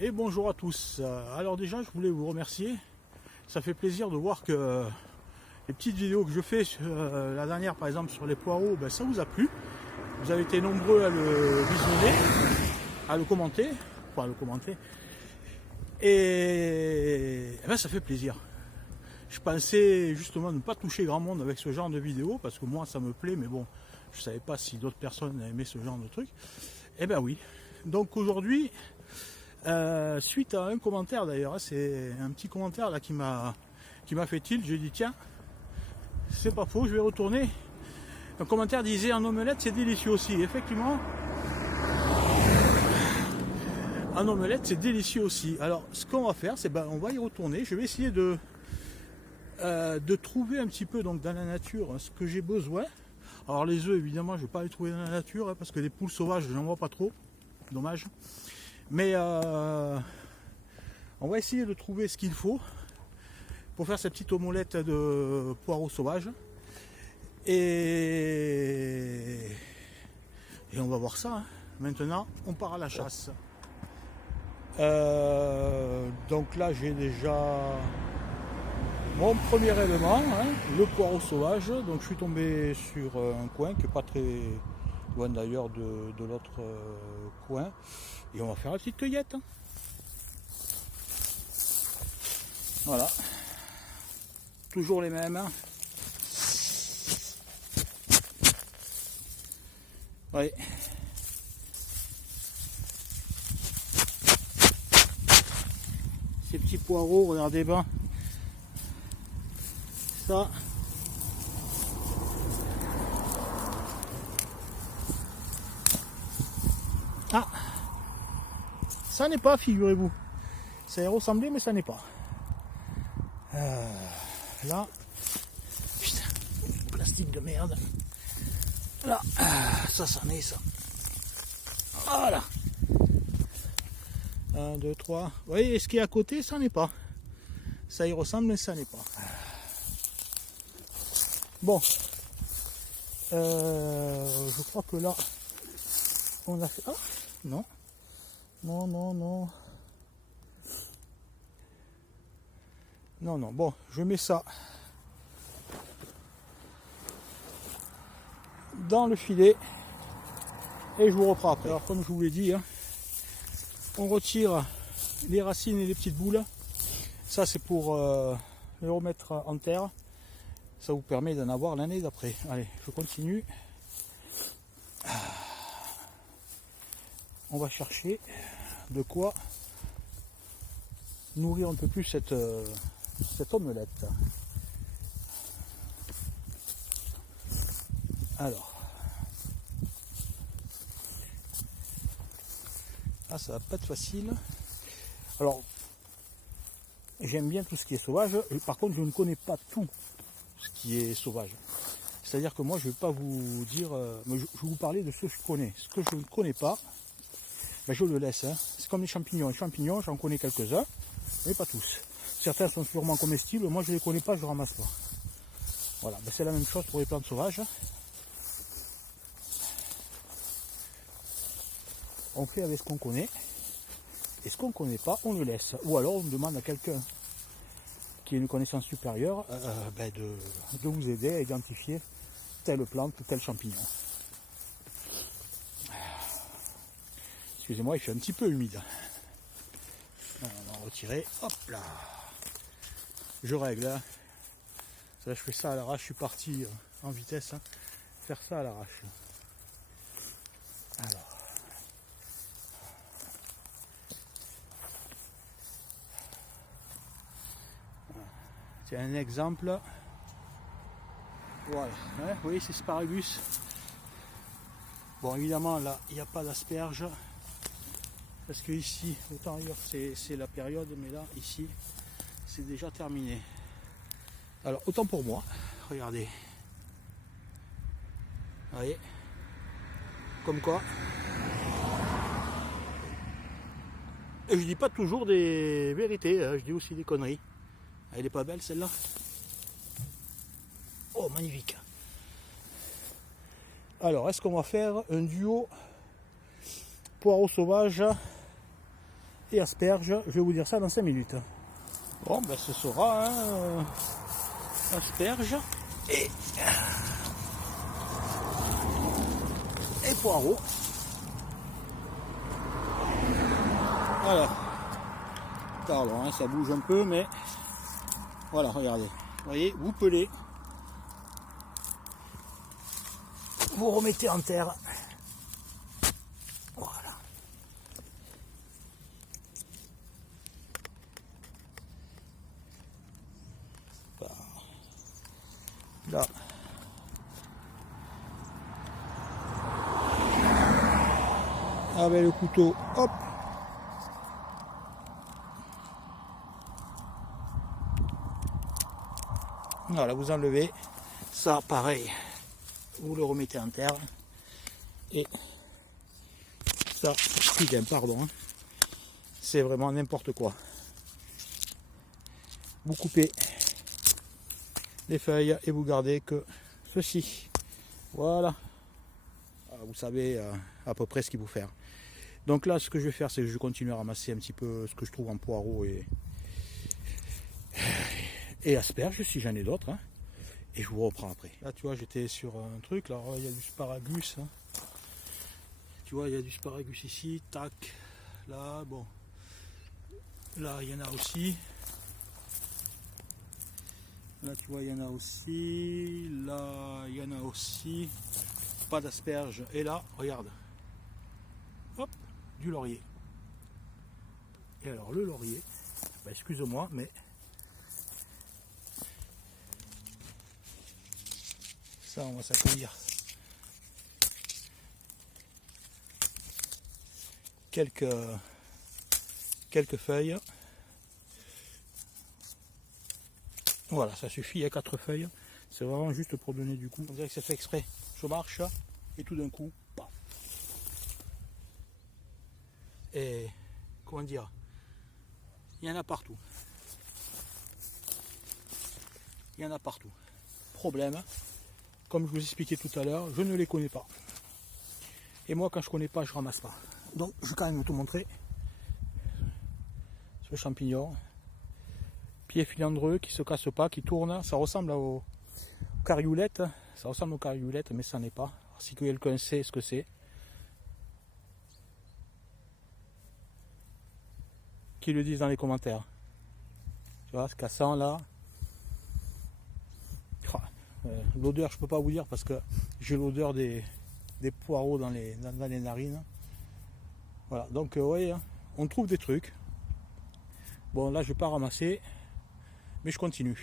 Et bonjour à tous. Alors déjà, je voulais vous remercier. Ça fait plaisir de voir que les petites vidéos que je fais, la dernière par exemple sur les poireaux, ben, ça vous a plu. Vous avez été nombreux à le visionner, à le commenter, enfin à le commenter. Et ben, ça fait plaisir. Je pensais justement ne pas toucher grand monde avec ce genre de vidéos parce que moi ça me plaît, mais bon, je ne savais pas si d'autres personnes aimaient ce genre de truc. Et ben oui. Donc aujourd'hui, suite à un commentaire d'ailleurs, c'est un petit commentaire là qui m'a fait tilt, j'ai dit tiens, c'est pas faux, je vais retourner. Un commentaire disait en omelette c'est délicieux aussi. Effectivement, en omelette c'est délicieux aussi. Alors ce qu'on va faire, c'est ben on va y retourner. Je vais essayer de trouver un petit peu donc dans la nature ce que j'ai besoin. Alors les œufs évidemment je vais pas les trouver dans la nature hein, parce que les poules sauvages je n'en vois pas trop. Dommage. Mais on va essayer de trouver ce qu'il faut pour faire cette petite omelette de poireaux sauvages. Et on va voir ça. Hein. Maintenant, on part à la chasse. Donc là, j'ai déjà mon premier élément, hein, le poireau sauvage. Donc je suis tombé sur un coin qui n'est pas très loin d'ailleurs de l'autre coin. Et on va faire la petite cueillette. Hein. Voilà. Toujours les mêmes. Hein. Oui. Ces petits poireaux, regardez bien. Ça. Ah. Ça n'est pas, figurez-vous. Ça y ressemblait, mais ça n'est pas. Là. Putain. Plastique de merde. Là. Ça, ça en est, ça. Voilà. 1, 2, 3. Vous voyez, ce qui est à côté, ça n'est pas. Ça y ressemble, mais ça n'est pas. Bon. Je crois que là, on a fait... Ah, non. Non, non, non. Non, non. Bon, je mets ça dans le filet et je vous reprends après. Alors, comme je vous l'ai dit, hein, on retire les racines et les petites boules. Ça, c'est pour les remettre en terre. Ça vous permet d'en avoir l'année d'après. Allez, je continue. On va chercher de quoi nourrir un peu plus cette omelette. Alors, là, ça va pas être facile. Alors, j'aime bien tout ce qui est sauvage. Par contre, je ne connais pas tout ce qui est sauvage. C'est-à-dire que moi, je ne vais pas vous dire... je vais vous parler de ce que je connais. Ce que je ne connais pas, ben, je le laisse. Hein. C'est comme les champignons. Les champignons, j'en connais quelques-uns, mais pas tous. Certains sont sûrement comestibles. Moi, je ne les connais pas, je ne ramasse pas. Voilà, ben, c'est la même chose pour les plantes sauvages. On fait avec ce qu'on connaît. Et ce qu'on ne connaît pas, on le laisse. Ou alors, on demande à quelqu'un qui a une connaissance supérieure ben de vous aider à identifier telle plante ou tel champignon. Excusez-moi, il fait un petit peu humide. On va retirer. Hop là. Je règle. Hein. Ça, je fais ça à l'arrache. Je suis parti en vitesse. Hein. Faire ça à l'arrache. Alors. C'est un exemple. Voilà. Hein, vous voyez, c'est asparagus. Bon, évidemment, là, il n'y a pas d'asperges. Parce que ici, autant ailleurs, c'est la période, mais là, ici, c'est déjà terminé. Alors, autant pour moi, regardez. Vous voyez, comme quoi. Et je dis pas toujours des vérités, hein, je dis aussi des conneries. Elle est pas belle celle-là? Oh, magnifique. Alors, est-ce qu'on va faire un duo poireau sauvage et asperges, je vais vous dire ça dans 5 minutes. Bon, ben ce sera asperges et poireaux. Alors, pardon, ça bouge un peu, mais voilà, regardez. Vous voyez, vous pelez, vous remettez en terre. Voilà. Là. Avec le couteau, hop. Voilà, vous enlevez ça, pareil, vous le remettez en terre. Et ça, putain, pardon, c'est vraiment n'importe quoi. Vous coupez les feuilles et vous gardez que ceci. Voilà. Vous savez à peu près ce qu'il faut faire. Donc là, ce que je vais faire, c'est que je continue à ramasser un petit peu ce que je trouve en poireaux et asperges, si j'en ai d'autres. Hein. Et je vous reprends après. Là, tu vois, j'étais sur un truc. Là, il y a du sparagus. Hein. Tu vois, il y a du sparagus ici. Tac. Là, bon. Là, il y en a aussi. Là, tu vois, il y en a aussi. Là, il y en a aussi. Pas d'asperges. Et là, regarde. Hop, du laurier. Et alors, le laurier, bah, excuse-moi, mais ça, on va s'accueillir quelques feuilles. Voilà, ça suffit, il y a 4 feuilles. C'est vraiment juste pour donner du coup. On dirait que c'est fait exprès. Je marche et tout d'un coup, paf. Et comment dire, il y en a partout. Il y en a partout. Problème, comme je vous expliquais tout à l'heure, je ne les connais pas. Et moi, quand je ne connais pas, je ne ramasse pas. Donc, je vais quand même te montrer ce champignon. Pied filandreux, qui ne se casse pas, qui tourne. Ça ressemble aux carioulettes. Ça ressemble aux carioulettes, mais ça n'est pas. Alors, si quelqu'un sait ce que c'est, qu'ils le disent dans les commentaires. Tu vois, ce cassant là. L'odeur, je ne peux pas vous dire parce que j'ai l'odeur des poireaux dans les narines. Voilà, donc ouais, on trouve des trucs. Bon, là, je ne vais pas ramasser, mais je continue.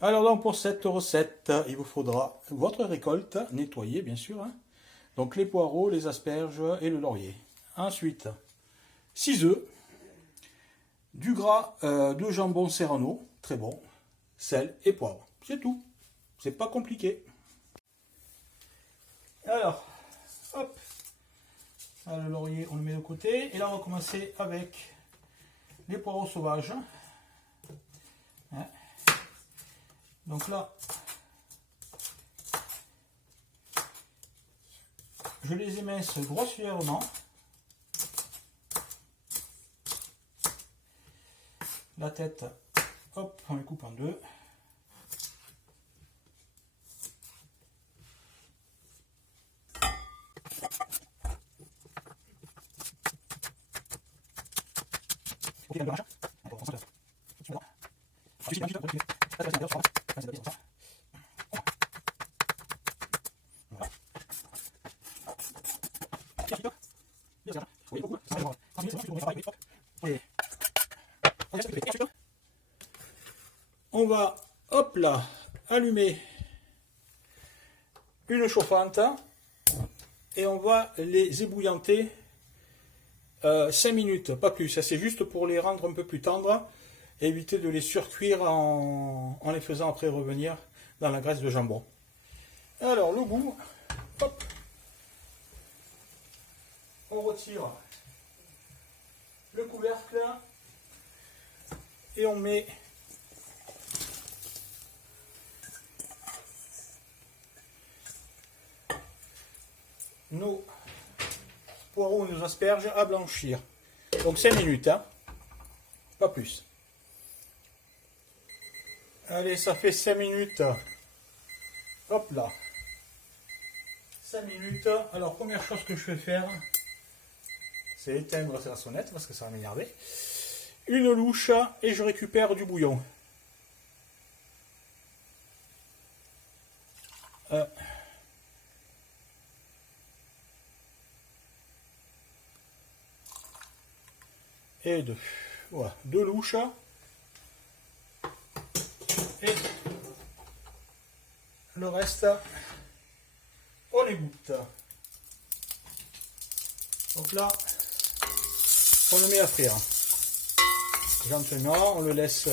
Alors, donc, pour cette recette, il vous faudra votre récolte, nettoyée, bien sûr. Hein. Donc, les poireaux, les asperges et le laurier. Ensuite, 6 œufs, du gras de jambon serrano, très bon, sel et poivre. C'est tout. C'est pas compliqué. Alors, hop. Alors, le laurier, on le met de côté. Et là, on va commencer avec les poireaux sauvages. Hein. Donc là, je les émince grossièrement. La tête, hop, on les coupe en deux. On va, hop là, allumer une chauffante et on va les ébouillanter 5 minutes, pas plus. Ça c'est juste pour les rendre un peu plus tendres et éviter de les surcuire en les faisant après revenir dans la graisse de jambon. Alors le goût, hop, on retire le couvercle et on met nos poireaux et nos asperges à blanchir. Donc 5 minutes, hein. Pas plus. Allez, ça fait 5 minutes. Hop là. 5 minutes. Alors, première chose que je vais faire, c'est éteindre la sonnette parce que ça va m'énerver. Une louche et je récupère du bouillon. Et deux. Voilà, deux louches. Et le reste, on les goûte. Donc là, on le met à frire. Gentiment, on le laisse.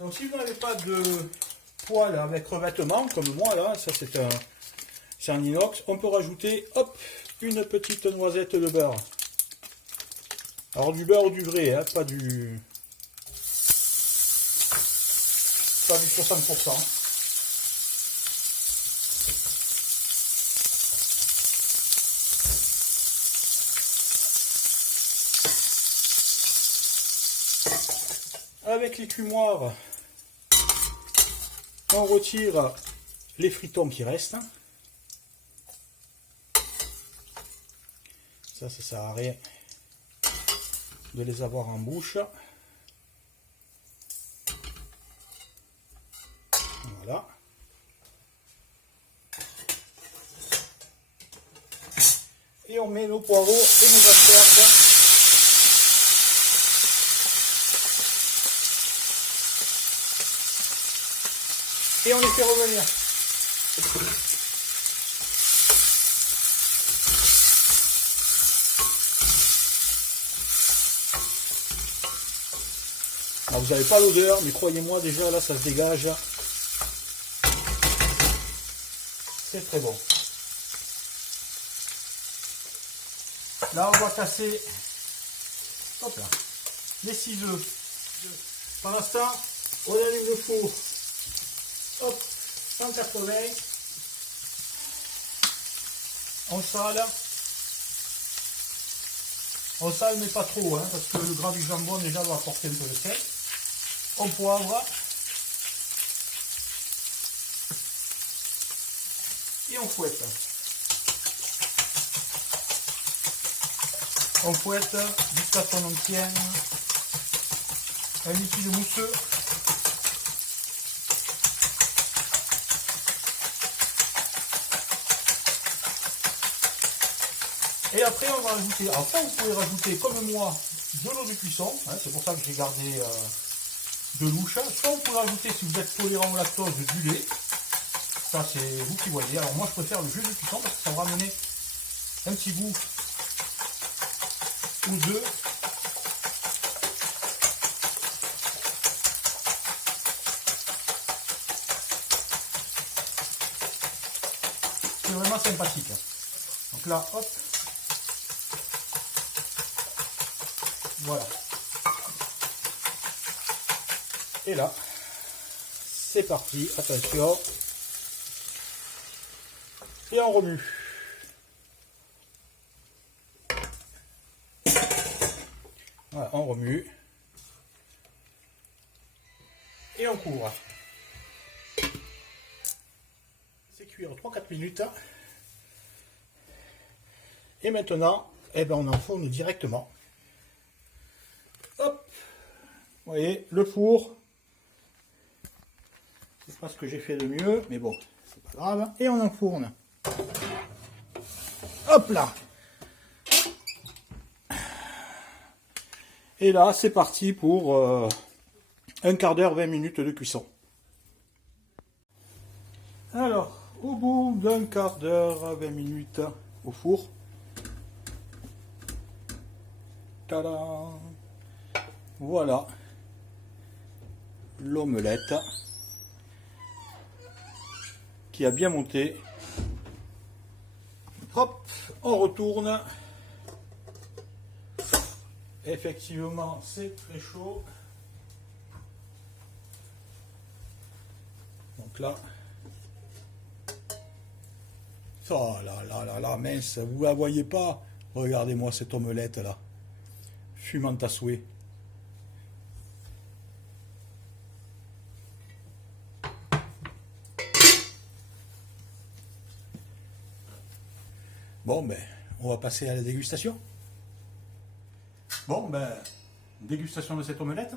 Donc si vous n'avez pas de poêle avec revêtement, comme moi là, ça c'est un inox, on peut rajouter, hop, une petite noisette de beurre. Alors du beurre du vrai, hein, pas du 60%. Avec l'écumoire, on retire les fritons qui restent. Ça sert à rien de les avoir en bouche. Voilà. Et on met nos poireaux et nos asperges. Et on les fait revenir. Alors vous n'avez pas l'odeur, mais croyez-moi, déjà là ça se dégage. C'est très bon. Là on va casser, hop là, les 6 œufs. Pendant ce temps, on allume le four. Hop, 180. On sale. On sale mais pas trop, hein, parce que le gras du jambon déjà va apporter un peu de sel. On poivre. Et on fouette. On fouette jusqu'à ce qu'on obtienne un liquide mousseux. Et après on va rajouter, alors ça vous pouvez rajouter comme moi de l'eau de cuisson, hein, c'est pour ça que j'ai gardé de louche. Soit vous pouvez rajouter, si vous êtes tolérant au lactose, du lait. Ça c'est vous qui voyez. Alors moi je préfère le jus de cuisson parce que ça va ramener un petit goût ou deux. C'est vraiment sympathique. Donc là, hop. Voilà. Et là, c'est parti. Attention. Et on remue. Voilà, on remue. Et on couvre. C'est cuire 3-4 minutes. Et maintenant, eh ben, on enfourne directement. Hop, vous voyez, le four. C'est pas ce que j'ai fait de mieux, mais bon, c'est pas grave. Et on enfourne. Hop là. Et là, c'est parti pour un quart d'heure, 20 minutes de cuisson. Alors, au bout d'un quart d'heure, 20 minutes au four. Tadam! Voilà l'omelette qui a bien monté. Hop, on retourne. effectivement, c'est très chaud. Donc là, oh là là, mince, vous la voyez pas? Regardez-moi cette omelette là, fumante à souhait. Bon ben, on va passer à la dégustation. Bon ben, dégustation de cette omelette.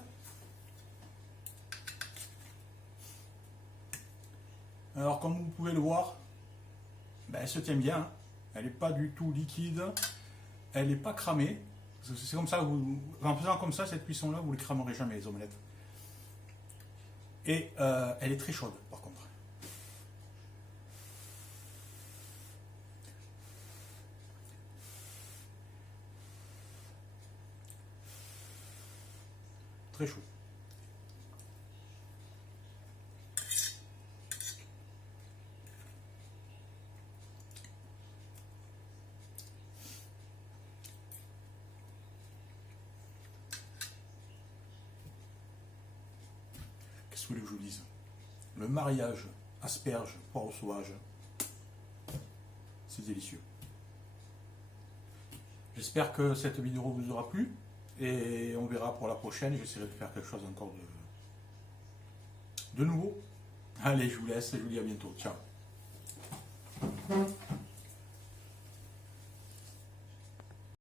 Alors comme vous pouvez le voir, ben, elle se tient bien, hein. Elle n'est pas du tout liquide, elle n'est pas cramée. C'est comme ça, en faisant comme ça, cette cuisson-là, vous ne les cramerez jamais, les omelettes. Et elle est très chaude, par contre. Très chaud. Qu'est-ce que vous voulez que je vous dise? Le mariage asperge, poireau sauvage, c'est délicieux. J'espère que cette vidéo vous aura plu et on verra pour la prochaine. J'essaierai de faire quelque chose encore de nouveau. Allez, je vous laisse et je vous dis à bientôt. Ciao.